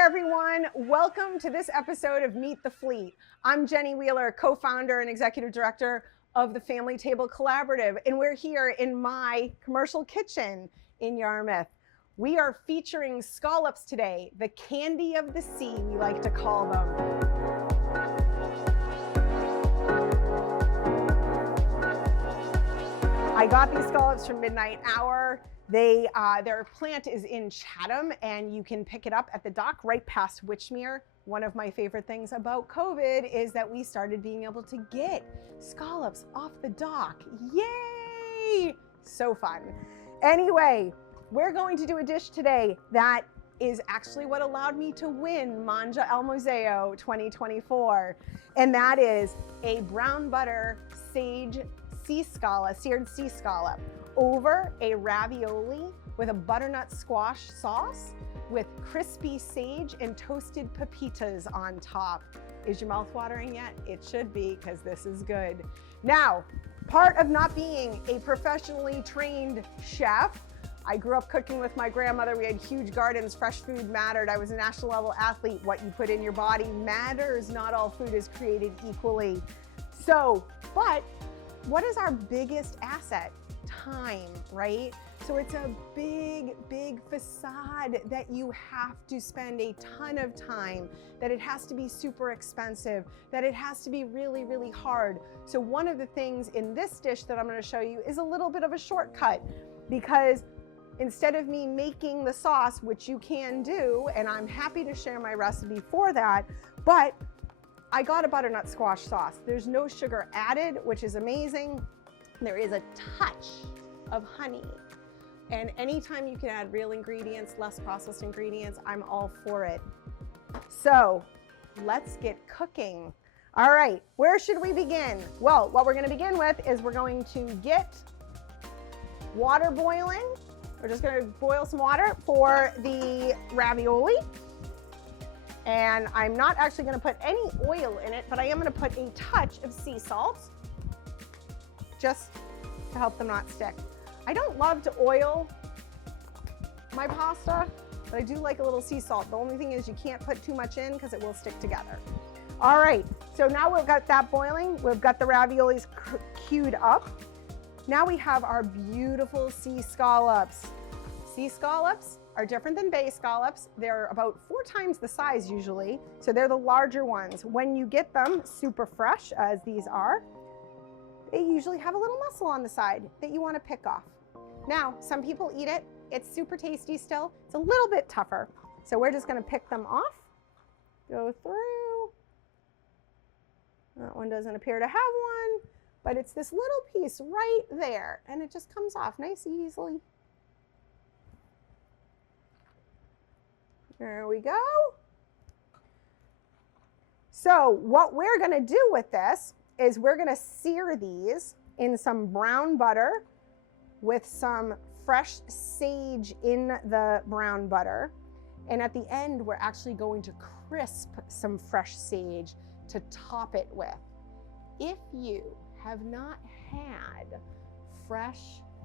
everyone. Welcome to this episode of Meet the Fleet. I'm Jenny Wheeler, co-founder and executive director of the Family Table Collaborative, and we're here in my commercial kitchen in Yarmouth. We are featuring scallops today, the candy of the sea, we like to call them. I got these scallops from Midnight Hour. Their plant is in Chatham, and you can pick it up at the dock right past Witchmere. One of my favorite things about COVID is that we started being able to get scallops off the dock. Yay! So fun. Anyway, we're going to do a dish today that is actually what allowed me to win Mangia al Museo 2024. And that is a brown butter sage seared sea scallop over a ravioli with a butternut squash sauce with crispy sage and toasted pepitas on top. Is your mouth watering yet? It should be, because this is good. Now, part of not being a professionally trained chef, I grew up cooking with my grandmother. We had huge gardens. Fresh food mattered. I was a national level athlete. What you put in your body matters. Not all food is created equally. So, but what is our biggest asset? Time, right? So it's a big, big facade that you have to spend a ton of time, that it has to be super expensive, that it has to be really, really hard. So one of the things in this dish that I'm going to show you is a little bit of a shortcut, because instead of me making the sauce, which you can do, and I'm happy to share my recipe for that, but I got a butternut squash sauce. There's no sugar added, which is amazing. There is a touch of honey. And anytime you can add real ingredients, less processed ingredients, I'm all for it. So let's get cooking. All right, where should we begin? Well, what we're gonna begin with is we're going to get water boiling. We're just gonna boil some water for the ravioli. And I'm not actually gonna put any oil in it, but I am gonna put a touch of sea salt, just to help them not stick. I don't love to oil my pasta, but I do like a little sea salt. The only thing is you can't put too much in because it will stick together. All right, so now we've got that boiling. We've got the raviolis queued up. Now we have our beautiful sea scallops. Sea scallops are different than bay scallops. They're about 4 times the size usually, so they're the larger ones. When you get them super fresh, as these are, they usually have a little muscle on the side that you want to pick off. Now, some people eat it. It's super tasty still. It's a little bit tougher. So we're just going to pick them off, go through. That one doesn't appear to have one, but it's this little piece right there, and it just comes off nice and easily. There we go. So what we're going to do with this is we're going to sear these in some brown butter with some fresh sage in the brown butter. And at the end, we're actually going to crisp some fresh sage to top it with. If you have not had fresh,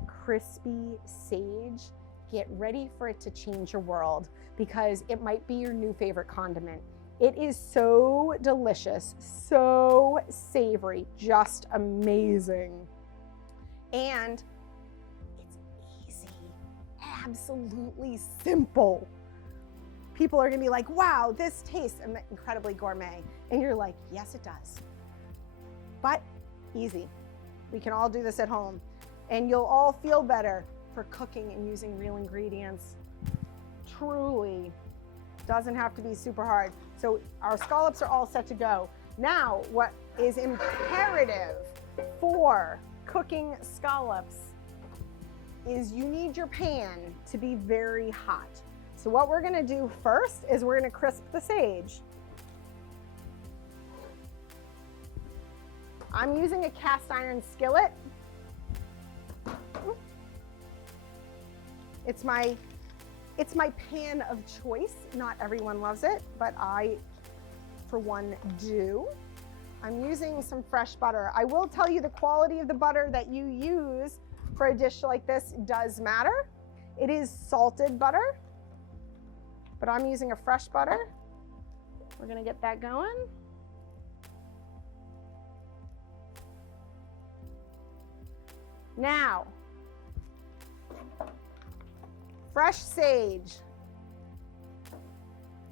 crispy sage, get ready for it to change your world, because it might be your new favorite condiment. It is so delicious, so savory, just amazing. And it's easy, absolutely simple. People are gonna be like, wow, this tastes incredibly gourmet. And you're like, yes, it does. But easy. We can all do this at home. And you'll all feel better for cooking and using real ingredients. Truly. Doesn't have to be super hard. So our scallops are all set to go. Now, what is imperative for cooking scallops is you need your pan to be very hot. So what we're gonna do first is we're gonna crisp the sage. I'm using a cast iron skillet. It's my pan of choice. Not everyone loves it, but I, for one, do. I'm using some fresh butter. I will tell you the quality of the butter that you use for a dish like this does matter. It is salted butter. but I'm using a fresh butter. We're gonna get that going. Now, fresh sage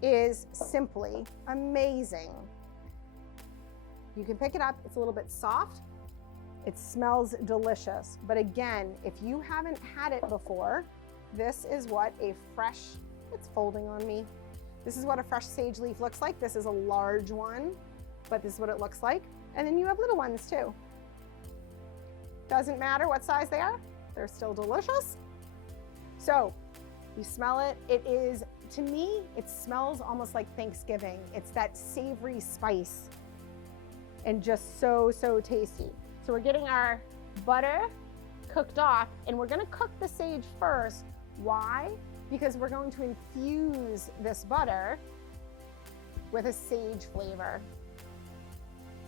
is simply amazing. You can pick it up, it's a little bit soft. It smells delicious. But again, if you haven't had it before, this is what a fresh, it's folding on me. This is what a fresh sage leaf looks like. This is a large one, but this is what it looks like. And then you have little ones too. Doesn't matter what size they are, they're still delicious. So you smell it, it is, to me, it smells almost like Thanksgiving. It's that savory spice and just so, so tasty. So we're getting our butter cooked off, and we're gonna cook the sage first. Why? Because we're going to infuse this butter with a sage flavor.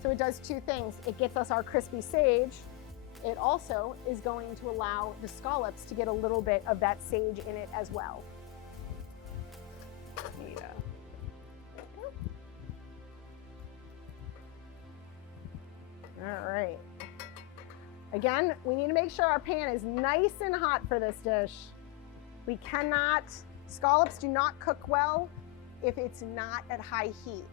So it does two things. It gets us our crispy sage. It also is going to allow the scallops to get a little bit of that sage in it as well. Yeah. All right. Again, we need to make sure our pan is nice and hot for this dish. We cannot, scallops do not cook well if it's not at high heat.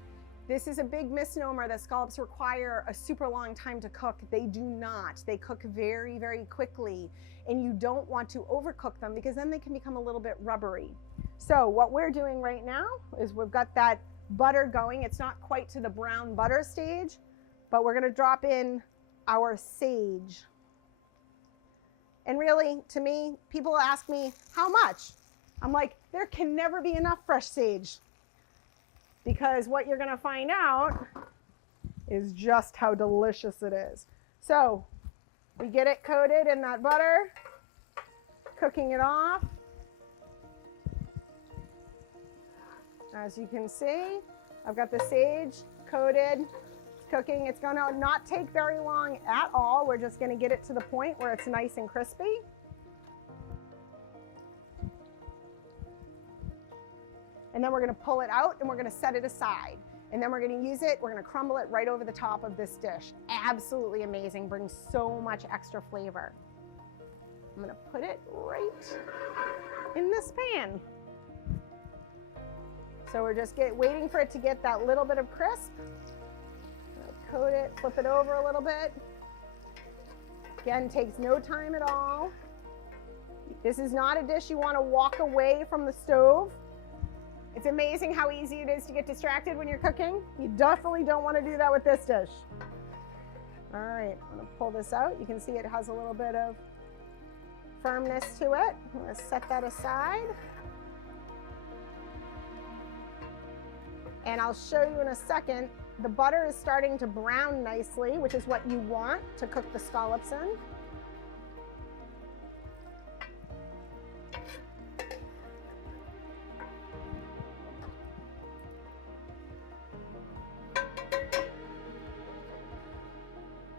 This is a big misnomer that scallops require a super long time to cook. They do not. They cook very, very quickly, and you don't want to overcook them because then they can become a little bit rubbery. So what we're doing right now is we've got that butter going. It's not quite to the brown butter stage, but we're gonna drop in our sage. And really, to me, people ask me, how much? I'm like, there can never be enough fresh sage, because what you're gonna find out is just how delicious it is. So we get it coated in that butter, cooking it off. As you can see, I've got the sage coated, it's cooking. It's gonna not take very long at all. We're just gonna get it to the point where it's nice and crispy. And then we're gonna pull it out and we're gonna set it aside. And then we're gonna use it, we're gonna crumble it right over the top of this dish. Absolutely amazing, brings so much extra flavor. I'm gonna put it right in this pan. So we're just waiting for it to get that little bit of crisp. Coat it, flip it over a little bit. Again, takes no time at all. This is not a dish you wanna walk away from the stove. It's amazing how easy it is to get distracted when you're cooking. You definitely don't want to do that with this dish. All right, I'm gonna pull this out. You can see it has a little bit of firmness to it. I'm gonna set that aside. And I'll show you in a second, the butter is starting to brown nicely, which is what you want to cook the scallops in.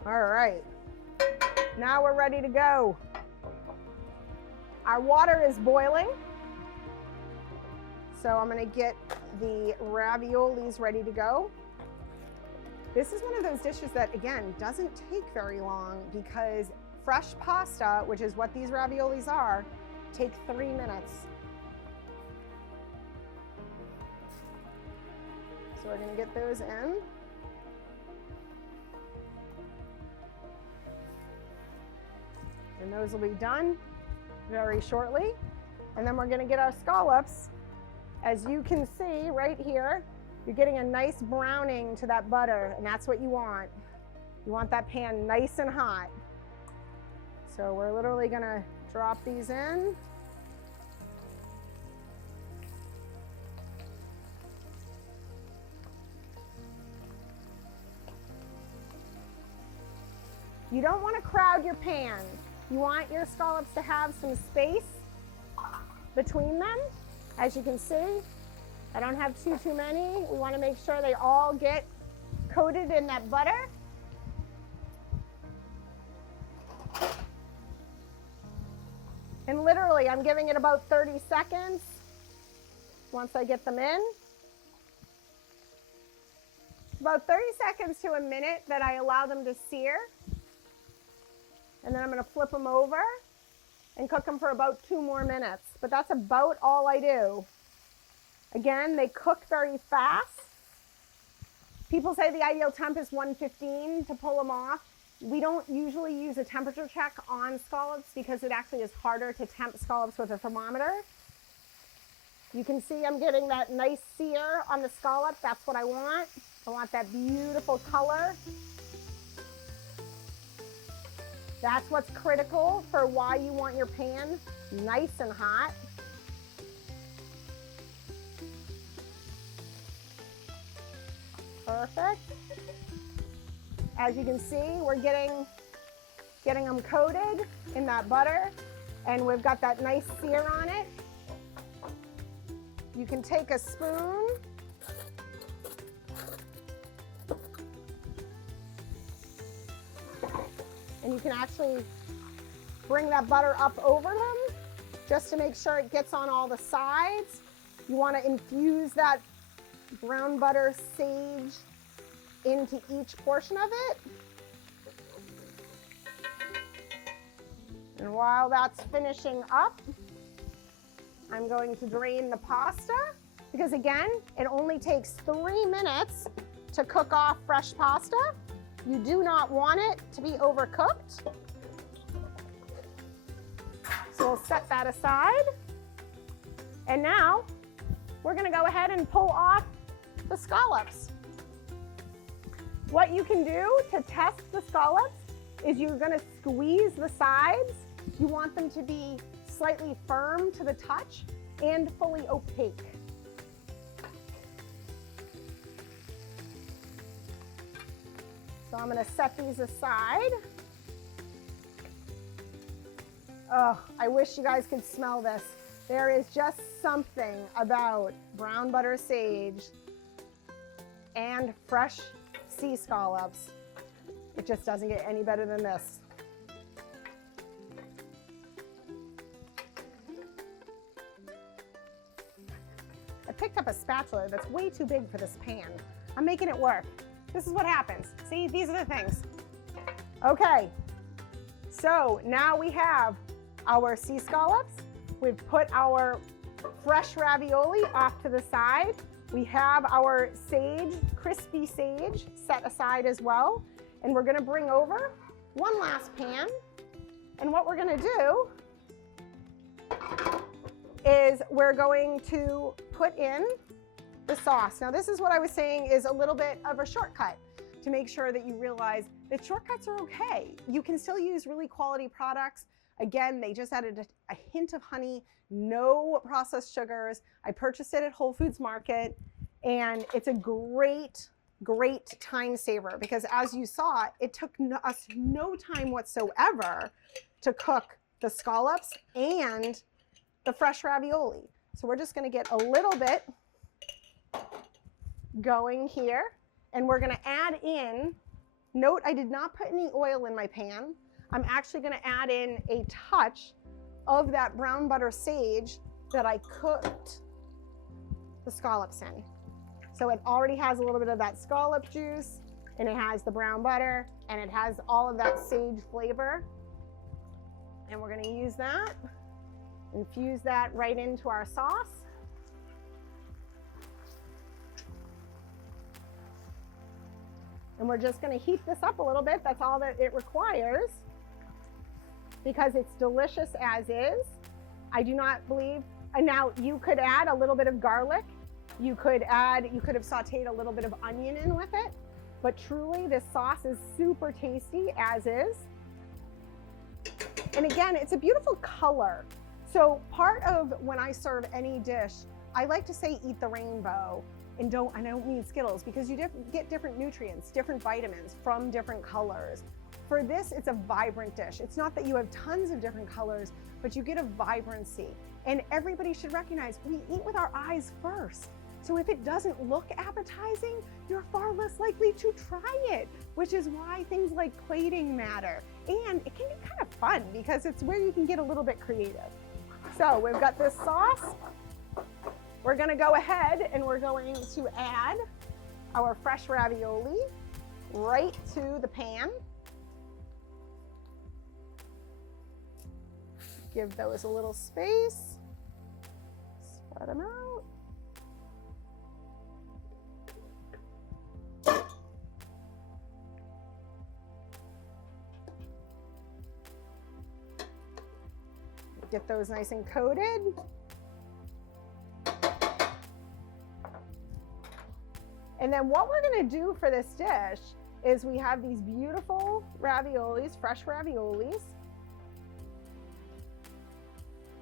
All right, now we're ready to go. Our water is boiling. So I'm gonna get the raviolis ready to go. This is one of those dishes that, again, doesn't take very long because fresh pasta, which is what these raviolis are, take 3 minutes. So we're gonna get those in. And those will be done very shortly. And then we're gonna get our scallops. As you can see right here, you're getting a nice browning to that butter, and that's what you want. You want that pan nice and hot. So we're literally gonna drop these in. You don't want to crowd your pan. You want your scallops to have some space between them. As you can see, I don't have too many. We want to make sure they all get coated in that butter. And literally, I'm giving it about 30 seconds. once I get them in. About 30 seconds to a minute that I allow them to sear. And then I'm going to flip them over and cook them for about 2 more minutes. But that's about all I do. Again, they cook very fast. People say the ideal temp is 115 to pull them off. We don't usually use a temperature check on scallops because it actually is harder to temp scallops with a thermometer. You can see I'm getting that nice sear on the scallop. That's what I want. I want that beautiful color. That's what's critical for why you want your pan nice and hot. Perfect. As you can see, we're getting them coated in that butter, and we've got that nice sear on it. You can take a spoon and you can actually bring that butter up over them just to make sure it gets on all the sides. You want to infuse that brown butter sage into each portion of it. And while that's finishing up, I'm going to drain the pasta because again, it only takes 3 minutes to cook off fresh pasta. You do not want it to be overcooked. So we'll set that aside. And now we're going to go ahead and pull off the scallops. What you can do to test the scallops is you're going to squeeze the sides. You want them to be slightly firm to the touch and fully opaque. So I'm going to set these aside. Oh, I wish you guys could smell this. There is just something about brown butter sage and fresh sea scallops. It just doesn't get any better than this. I picked up a spatula that's way too big for this pan. I'm making it work. This is what happens. See, these are the things. Okay, so now we have our sea scallops. We've put our fresh ravioli off to the side. We have our sage, crispy sage, set aside as well. And we're gonna bring over one last pan. And what we're gonna do is we're going to put in the sauce. Now this is what I was saying is a little bit of a shortcut to make sure that you realize that shortcuts are okay. You can still use really quality products. Again, they just added a hint of honey, no processed sugars. I purchased it at Whole Foods Market, and it's a great, great time saver because as you saw, it took us no time whatsoever to cook the scallops and the fresh ravioli. So we're just gonna get a little bit going here, and we're gonna add in, note I did not put any oil in my pan. I'm actually gonna add in a touch of that brown butter sage that I cooked the scallops in. So it already has a little bit of that scallop juice, and it has the brown butter, and it has all of that sage flavor. And we're gonna use that, infuse that right into our sauce. And we're just gonna heat this up a little bit. That's all that it requires because it's delicious as is. I do not believe, and now you could add a little bit of garlic. You could have sauteed a little bit of onion in with it, but truly this sauce is super tasty as is. And again, it's a beautiful color. So part of when I serve any dish, I like to say eat the rainbow. And I don't mean Skittles because you get different nutrients, different vitamins from different colors. For this, it's a vibrant dish. It's not that you have tons of different colors, but you get a vibrancy. And everybody should recognize we eat with our eyes first. So if it doesn't look appetizing, you're far less likely to try it, which is why things like plating matter. And it can be kind of fun because it's where you can get a little bit creative. So we've got this sauce. We're gonna go ahead and we're going to add our fresh ravioli right to the pan. Give those a little space. Spread them out. Get those nice and coated. And then what we're gonna do for this dish is we have these beautiful raviolis, fresh raviolis.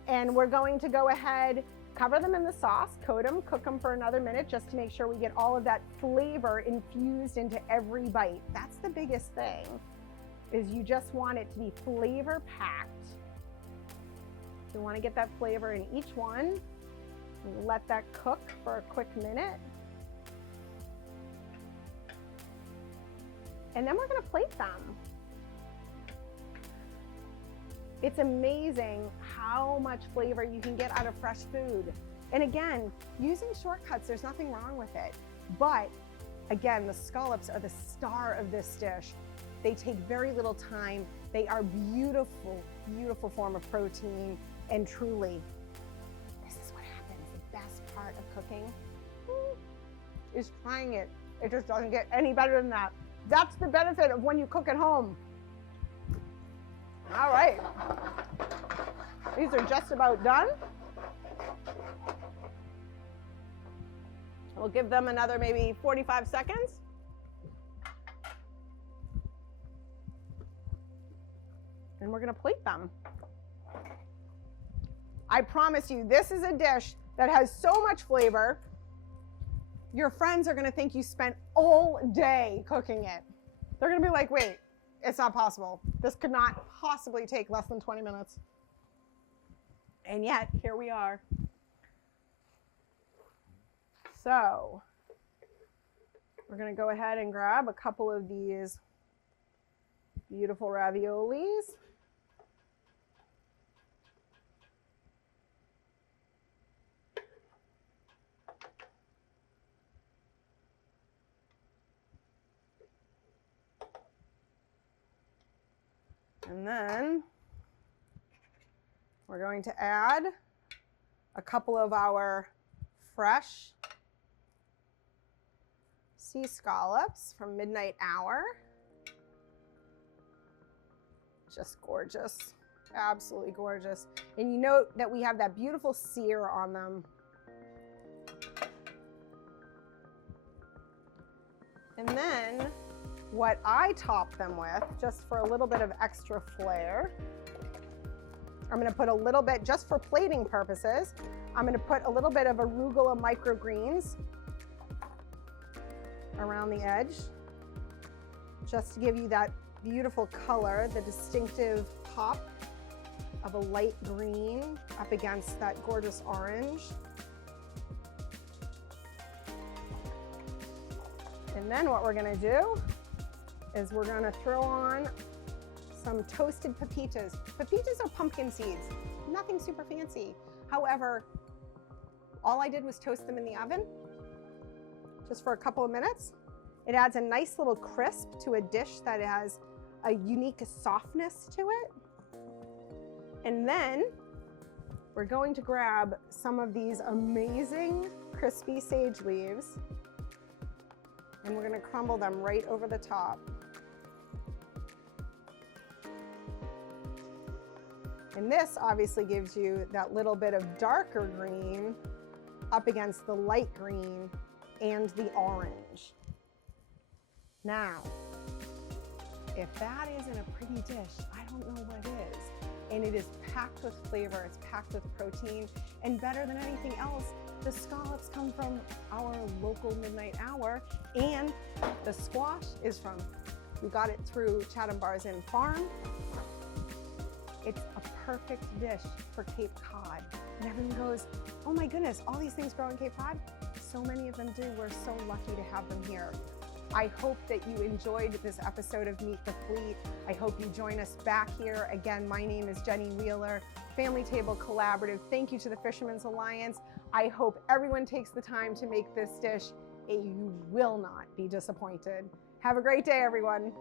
And we're going to go ahead, cover them in the sauce, coat them, cook them for another minute just to make sure we get all of that flavor infused into every bite. That's the biggest thing, is you just want it to be flavor packed. You want to get that flavor in each one and let that cook for a quick minute. And then we're going to plate them. It's amazing how much flavor you can get out of fresh food. And again, using shortcuts, there's nothing wrong with it. But again, the scallops are the star of this dish. They take very little time. They are beautiful, beautiful form of protein. And truly, this is what happens. The best part of cooking is trying it. It just doesn't get any better than that. That's the benefit of when you cook at home. All right. These are just about done. We'll give them another maybe 45 seconds. And we're going to plate them. I promise you, this is a dish that has so much flavor. Your friends are gonna think you spent all day cooking it. They're gonna be like, wait, it's not possible. This could not possibly take less than 20 minutes. And yet, here we are. So, we're gonna go ahead and grab a couple of these beautiful raviolis. And then we're going to add a couple of our fresh sea scallops from Midnight Hour. Just gorgeous, absolutely gorgeous. And you note that we have that beautiful sear on them. And then what I top them with, just for a little bit of extra flair, I'm gonna put a little bit, just for plating purposes, I'm gonna put a little bit of arugula microgreens around the edge, just to give you that beautiful color, the distinctive pop of a light green up against that gorgeous orange. And then what we're gonna do is we're gonna throw on some toasted pepitas. Pepitas are pumpkin seeds, nothing super fancy. However, all I did was toast them in the oven just for a couple of minutes. It adds a nice little crisp to a dish that has a unique softness to it. And then we're going to grab some of these amazing crispy sage leaves and we're gonna crumble them right over the top. And this obviously gives you that little bit of darker green up against the light green and the orange. Now, if that isn't a pretty dish, I don't know what is. And it is packed with flavor, it's packed with protein, and better than anything else, the scallops come from our local Midnight Hour, and the squash is from, we got it through Chatham Bars Inn Farm. It's a perfect dish for Cape Cod. And everyone goes, oh my goodness, all these things grow in Cape Cod? So many of them do. We're so lucky to have them here. I hope that you enjoyed this episode of Meet the Fleet. I hope you join us back here. Again, my name is Jenny Wheeler, Family Table Collaborative. Thank you to the Fisherman's Alliance. I hope everyone takes the time to make this dish. You will not be disappointed. Have a great day, everyone.